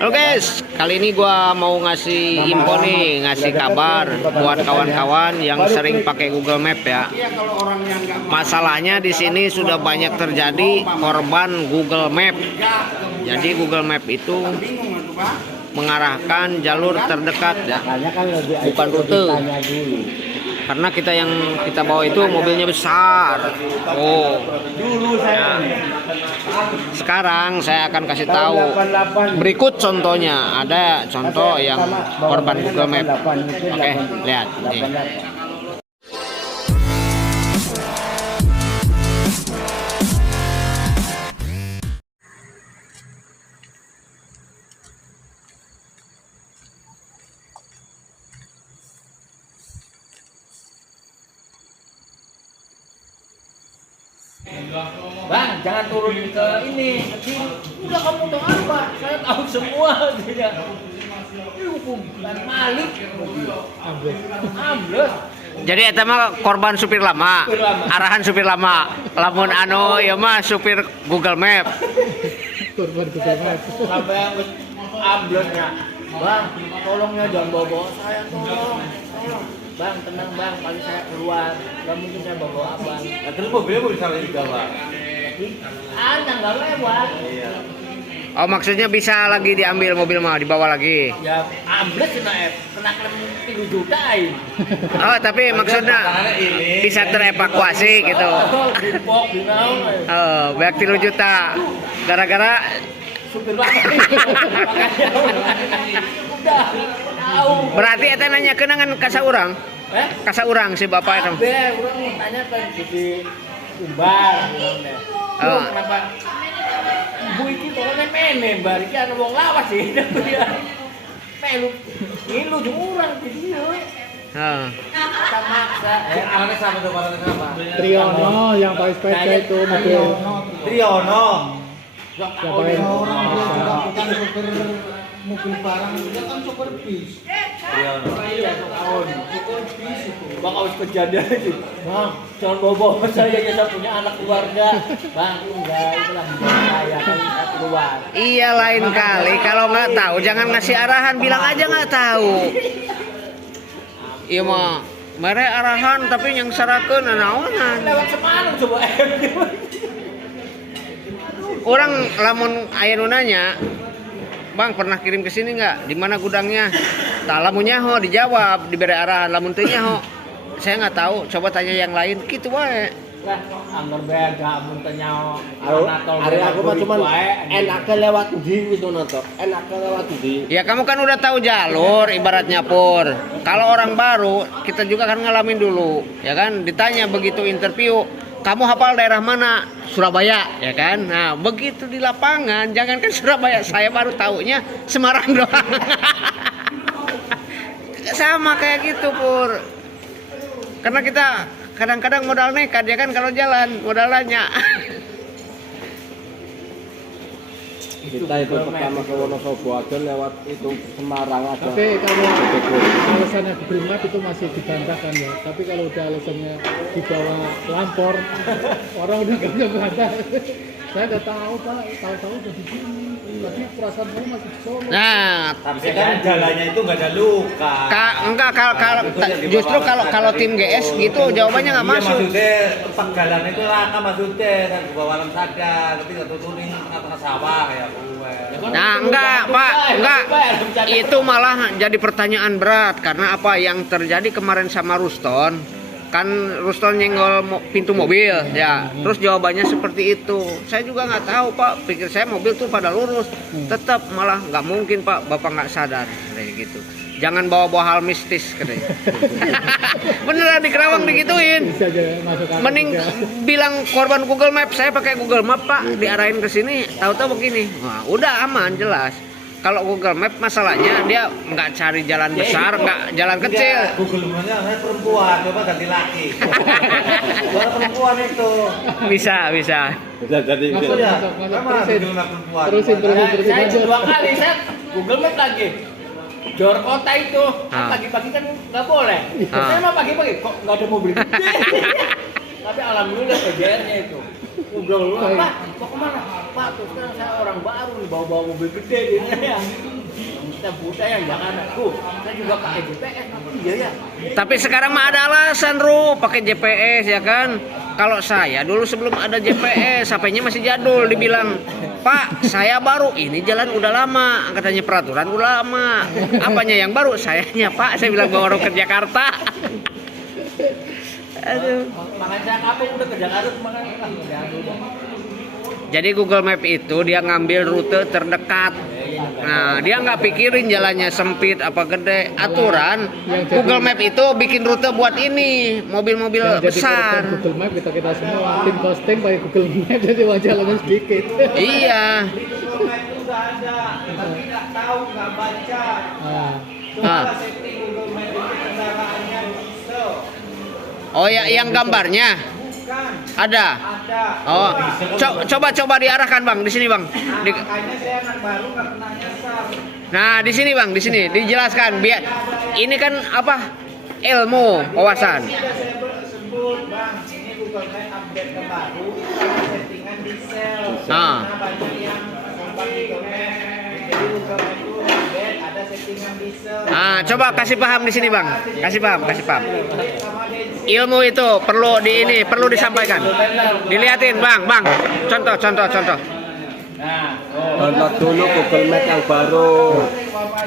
Halo guys, kali ini gua mau ngasih info nih, ngasih kabar buat kawan-kawan yang sering pakai Google Map ya. Masalahnya di sini sudah banyak terjadi korban Google Map. Jadi Google Map itu mengarahkan jalur terdekat ya, bukan rute. Karena kita bawa itu mobilnya besar. Oh. Ya. Sekarang saya akan kasih tahu berikut contohnya. Ada contoh yang korban Google Map. Oke, lihat nih. Bang, jangan turun ke ini. Udah kamu tahu apa? Saya tahu semua. Ini hukum dan malik. Ambles. Jadi eta mah korban supir lama. Arahan supir lama. Lamun anu ya mah supir Google Map. Korban Google Map. Sampai yang amblesnya. Bang, tolongnya jangan bawa saya, tolong. Bang, tenang bang, paling saya keluar. Gak mungkin saya bawa abang. Nah, terus mobilnya mau disalah juga, Pak? Ada nggak lewat. Iya. Oh, maksudnya bisa lagi diambil mobil mah, dibawa lagi. Ya, ambles kena 3 juta ini. Oh, tapi maksudnya bisa terevakuasi gitu. Bupok, binau. Oh, banyak 3 juta. Gara-gara Supir lama. Udah, tahu. berarti eta nanya kenangan kasa urang. Kasa urang si bapak itu. Ada, orang tanya kan di Umbar. Oh. Kenapa? Ibu itu tolongnya mene, bar iki ana wong lawas sih. Melu. Ini lu orang di sini. Oh. Kita maksa. Anaknya sama tuh, anaknya sama. Triono yang pakai sepeda itu mobil. Triono. Yang pakai Orang juga bukan sopir mobil barang, dia kan sopir bis. Triono. Iya, tahun. Sopir bis itu. Bang harus kejadian itu. Bang, jangan bawa saya punya anak keluarga. Bang, enggak, itulah saya kan keluar. Iya lain kali kalau nggak tahu jangan ngasih arahan, bilang aja nggak tahu. Iya mah, mere arahan tapi yang sarakeun naonan. Lewat Semarang coba. Orang lamun aya nu nanya, "Bang, pernah kirim ke sini nggak? Di mana gudangnya?" Tah lamun nyaho dijawab, diberi arahan. Lamun teu nyaho, saya nggak tahu, coba tanya yang lain gitu wae. Lah, anggar bega mun teh nyaho. Hari aku mah cuman enaknya lewat di itu nonton. Enaknya lewat di. Ya kamu kan udah tahu jalur ibaratnya Pur. Kalau orang baru, kita juga kan ngalamin dulu, ya kan? Ditanya begitu interview, "Kamu hafal daerah mana?" "Surabaya," ya kan? Nah, begitu di lapangan, jangankan Surabaya, saya baru taunya Semarang doang. Sama kayak gitu, Pur. Karena kita kadang-kadang modal nekat ya kan, kalau jalan modal nanya. Kita itu pertama ke Wonosobo aja lewat itu Semarang aja. Tapi kalau alasannya Google Map itu masih dibantahkan ya. Tapi kalau udah alasannya dibawa lampor, orang udah gak bisa bantah. Saya udah tahu Pak, tahu-tahu udah di sini. Tapi perasaan kamu masih di Solo. Nah, Tapi kan jalannya itu nggak ada luka. enggak justru kalau tim GS gitu jawabannya nggak Iya, masuk. maksudnya penggalan itu laka maksudnya dan ke bawah alam sadar, tapi nggak turunin tengah-tengah sawah ya gue. Nah, enggak, Pak, enggak. Itu malah jadi pertanyaan berat karena apa yang terjadi kemarin sama Ruston. Kan Ruston nyenggol pintu mobil ya. Terus jawabannya seperti itu. Saya juga nggak tahu, Pak. Pikir saya mobil tuh pada lurus. Tetap malah nggak mungkin, Pak. Bapak nggak sadar kayak gitu. Jangan bawa-bawa hal mistis katanya. Beneran di Kerawang digituin. Bisa aja masuk akal. Mending bilang korban Google Map, saya pakai Google Map Pak, diarahin ke sini, tahu-tahu begini. Wah, udah aman jelas. Kalau Google Map masalahnya dia nggak cari jalan besar, nggak jalan kecil. Google Map-nya saya perempuan, coba ganti laki. Buat perempuan itu. Bisa. Jadi Masuk, Iya, masuk. memang Terusin. Google Map perempuan. Terusin. Saya Lanjut. 2 kali saya Google Map lagi. Jor kota itu, kan pagi-pagi kan nggak boleh. Saya mah pagi-pagi kok nggak ada mobil gede. Tapi alhamdulillah PJR-nya itu. Udah lu, Pak, mau kemana? Pak, terus kan saya orang baru nih, bawa mobil gede gitu ya. Kita buta yang jangan aku. Saya juga pakai GPS. Iya ya. Tapi sekarang mah ada alasan, Ru, pakai GPS ya kan. Kalau saya dulu sebelum ada GPS, HP-nya masih jadul, dibilang, "Pak, saya baru, ini jalan udah lama." Katanya peraturan udah lama. Apanya yang baru? Sayanya, Pak, saya bilang baru ke Jakarta. Aduh. Makanya saya kapok udah ke Jakarta makanya lah jadul. Jadi Google Map itu dia ngambil rute terdekat. Nah, dia nggak pikirin jalannya sempit apa gede. Aturan Google Map itu bikin rute buat ini mobil-mobil Yang jadi besar. korban Google Map kita semua tim costing pakai Google Map jadi jalannya sedikit. Iya. Google Map itu udah ada, tapi nggak tahu, nggak baca. Nah, Ah. Setting Google Map itu kendaraannya diesel. Oh ya, yang gambarnya Bukan, ada. ada. Oh, coba diarahkan bang, di sini bang. Di- Makanya saya anak baru nggak pernah nyasar. nah di sini bang, di sini dijelaskan biar ini kan apa ilmu wawasan. Sudah saya sebut, Bang, ini Google Map update terbaru, ada settingan diesel. Ah. Karena banyak yang sempat Google Map. Jadi Google Map itu update, ada settingan diesel. Ah, coba kasih paham di sini bang, kasih paham. Sama bensin. Ilmu itu perlu disampaikan. Dilihatin bang, contoh. Nah, Download dulu Google Map yang baru.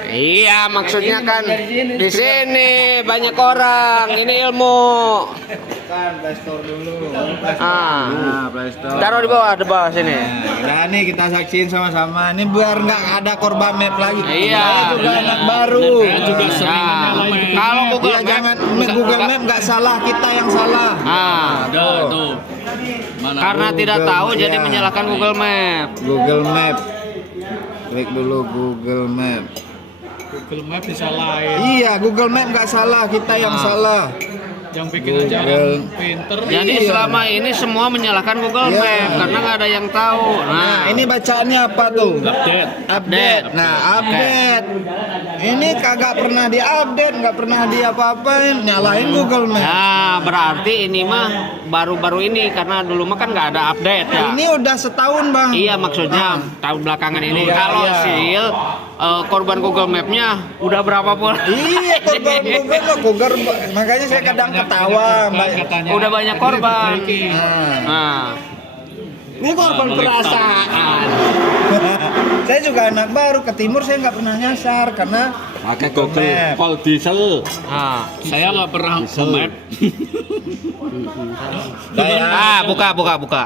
Iya, maksudnya kan di sini banyak orang. Ini ilmu. Kan Play Store dulu. Ah, Nah, Play Store. taruh di bawah sini. Nah, nih kita saksiin sama-sama. Ini biar nggak ada korban map lagi. Iya. Saya juga anak baru. Nah, kalau Google Iya, Map, jangan Google Map nggak salah, kita yang salah. tuh. Karena tidak Google, tahu jadi iya. menyalahkan Google Map. Google Map. Klik dulu Google Map. Google Map disalahin. Iya, Google Map nggak salah, kita yang salah. Yang bikin aja orang pinter. Jadi Iya. selama ini semua menyalahkan Google Iya. Map karena nggak ada yang tahu. Nah, ini bacaannya apa tuh? Update. Nah, update. Ini kagak pernah diupdate, nggak pernah diapa-apain, nyalain Google Map. Nah, berarti ini mah baru-baru ini karena dulu mah kan nggak ada update ya. Ini udah setahun, Bang. Iya, maksudnya tahun belakangan ini. Kalau iya. Sil korban Google Map-nya udah berapa pun? Iya, korban Google, makanya saya kadang ketawa, Mbak. Udah banyak korban. Nah, Nah, ini korban perasaan. Saya juga anak baru ke timur, saya nggak pernah nyasar karena Pakai Google Map. Call diesel. nah. Saya nggak pernah map. Udah ya. Buka.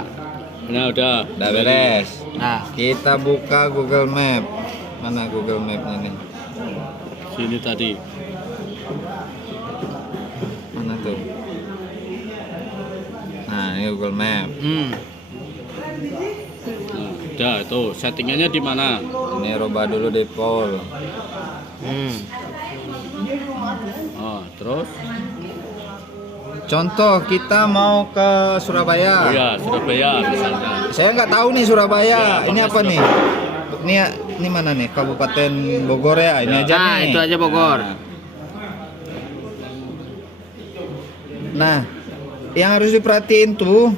Nah udah. Udah beres. Nah, Kita buka Google Map. Mana Google Map-nya nih? Sini tadi. Mana tuh? Nah, ini Google Map. Nah, udah itu settingannya di mana? Ini rubah dulu default. Oh, terus? Contoh kita mau ke Oh Surabaya. ya, Surabaya misalnya. Saya nggak tahu nih Surabaya. Ya, Ini pakai apa nih? Ini mana nih? Kabupaten Bogor ya. Ini aja nah nih. itu aja Bogor. Nah, yang harus diperhatiin tuh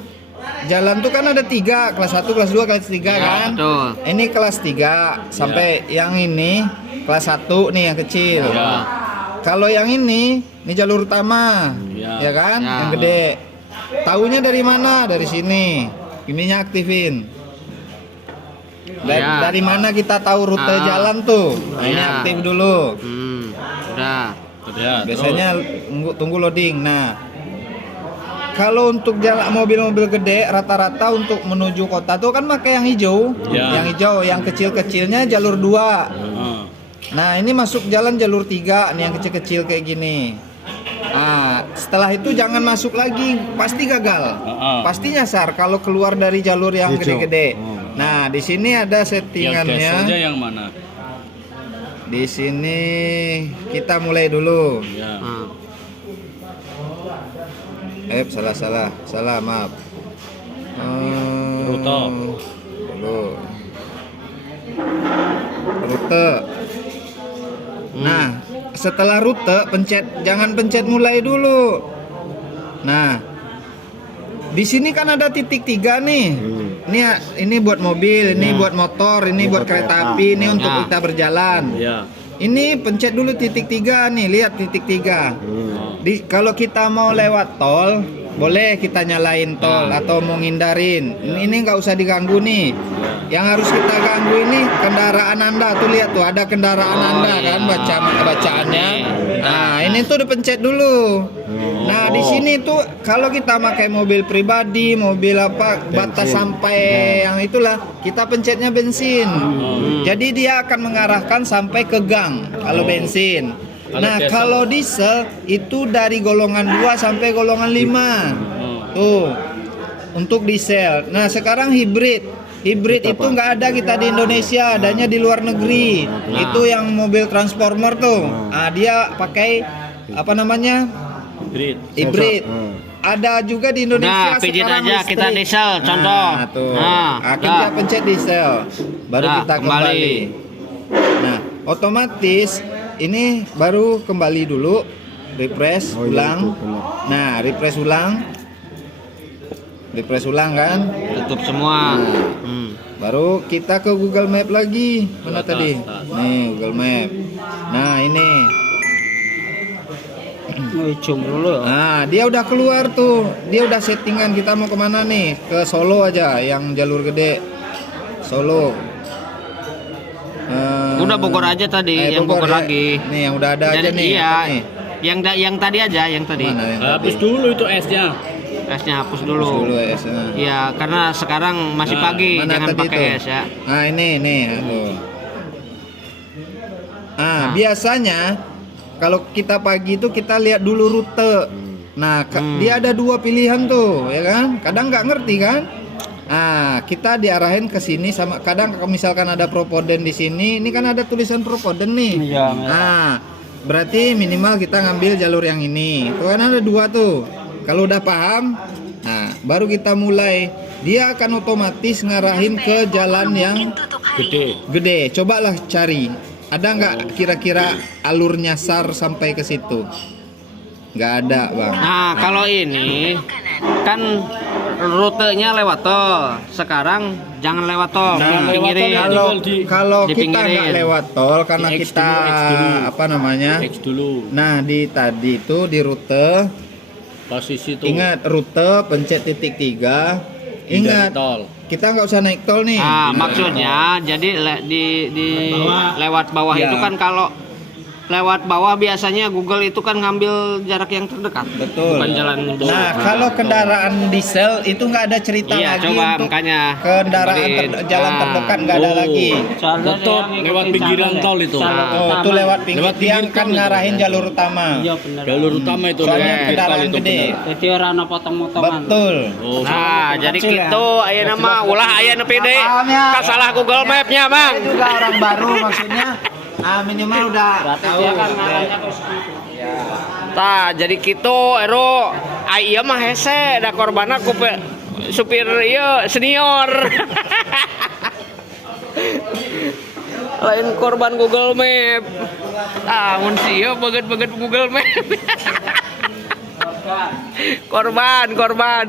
jalan tuh kan ada 3, kelas 1, kelas 2, kelas 3 Ya, kan? betul. Ini kelas 3 sampai yang ini kelas 1 nih yang kecil. Ya. Kalau yang ini jalur utama. Ya. Ya kan? Ya. Yang gede. Taunya dari mana? Dari sini. Ininya aktifin. Ya. Dari mana kita tahu rute Ah. jalan tuh? Nah, ini Ya. aktif dulu. Udah. Ya, Biasanya tunggu loading. Nah, kalau untuk jalan mobil-mobil gede rata-rata untuk menuju kota tuh kan pakai yang hijau. Ya. Yang hijau, yang kecil-kecilnya jalur 2. Oh. Nah, ini masuk jalan jalur 3 nih yang kecil-kecil kayak gini. Nah, setelah itu jangan masuk lagi, pasti gagal. Pasti nyasar kalau keluar dari jalur yang gede-gede. Nah, di sini ada Yang settingannya. gesernya yang mana? Di sini kita mulai dulu. Ya. Salah, maaf. Rute. Dulu. Rute. Nah, setelah rute jangan pencet mulai dulu. Nah, di sini kan ada titik 3 nih. Ini buat mobil, ini buat motor, ini buat kereta api, ini untuk kita berjalan. Ya. Ini pencet dulu titik 3 nih, lihat titik 3. Kalau kita mau lewat tol, boleh kita nyalain tol atau mau ngindarin. Ini nggak usah diganggu nih. Yang harus kita ganggu ini kendaraan Anda. Tuh lihat tuh ada kendaraan Anda kan bacaannya. Nah, ini tuh dipencet dulu. Nah, di sini tuh kalau kita pakai mobil pribadi, mobil apa batas sampai yang itulah, kita pencetnya bensin. Jadi dia akan mengarahkan sampai ke gang kalau bensin. Nah, kalau diesel itu dari golongan 2 sampai golongan 5. Tuh. Untuk diesel. Nah, sekarang hibrid. Hibrid itu nggak ada kita di Indonesia, adanya di luar negeri. Itu yang mobil transformer tuh. Nah, dia pakai apa namanya? Hibrid. Ada juga di Indonesia pijit sekarang aja listrik. kita diesel contoh. Nah, tuh. Kita pencet diesel. Baru kita kembali. Nah, otomatis ini baru kembali dulu, refresh ulang. Nah, refresh ulang kan, Tutup semua. baru kita ke Google Map lagi. Mana tadi? Nih Google Map. Nah ini, nah dia udah keluar tuh, dia udah settingan kita mau kemana nih? Ke Solo aja, yang jalur gede, Solo. Udah Bogor aja tadi, yang Bogor ya. lagi. Nih yang udah ada aja Dan nih. iya, Nih. yang tadi aja, yang tadi. Mana yang Hapus tadi? dulu itu S-nya. S-nya hapus Dulu dulu. S-nya. Iya, karena sekarang masih Nah, pagi, Mana jangan tadi pakai tuh? S ya. Nah ini tuh. Nah, biasanya kalau kita pagi itu kita lihat dulu rute. Nah, dia ada 2 pilihan tuh, ya kan? Kadang nggak ngerti kan? Nah, kita diarahin ke sini sama kadang kalau misalkan ada Propoden di sini, ini kan ada tulisan Propoden nih. Nah, berarti minimal kita ngambil jalur yang ini. Tuh kan ada 2 tuh. Kalau udah paham, nah baru kita mulai. Dia akan otomatis ngarahin ke jalan yang gede. Cobalah cari. Ada nggak kira-kira alur nyasar sampai ke situ? Nggak ada, Bang. Nah, kalau ini kan rutenya lewat tol. Sekarang jangan lewat tol, Nah, pinggirin. Kalau kita Dipinggirin. nggak lewat tol karena Di X kita dulu. apa namanya? X dulu. Nah, tadi itu di rute, Posisi tuh. ingat rute pencet titik 3. Ingat, Tol. kita nggak usah naik tol nih. Nah, maksudnya jadi di lewat bawah Ya. itu kan kalau lewat bawah biasanya Google itu kan ngambil jarak yang terdekat. Betul. Bukan jalan tol. Nah, kalau kendaraan diesel itu nggak ada cerita Iya, lagi coba untuk makanya. kendaraan Kemarin. jalan terdekat nggak ada lagi. Tetap lewat pinggiran tol itu. Oh, itu lewat pinggir, Lewat dia pinggir kan tol itu. ngarahin jalur utama. Jalur utama itu Soalnya lewat pinggir tol kendaraan itu gede. benar. Jadi orang potong-potongan. Betul. Oh, Nah, jadi gitu aya nama ulah aya nepi deui. Ka salah Google Map-nya, Bang. Saya juga orang baru maksudnya. Minimal udah tahu. Dia kan ngarahnya ke situ. Tah, jadi gitu ero ieu mah hese da korbanna ku supir ieu senior. Lain korban Google Map. Mun si ieu beget-beget Google Map. Korban.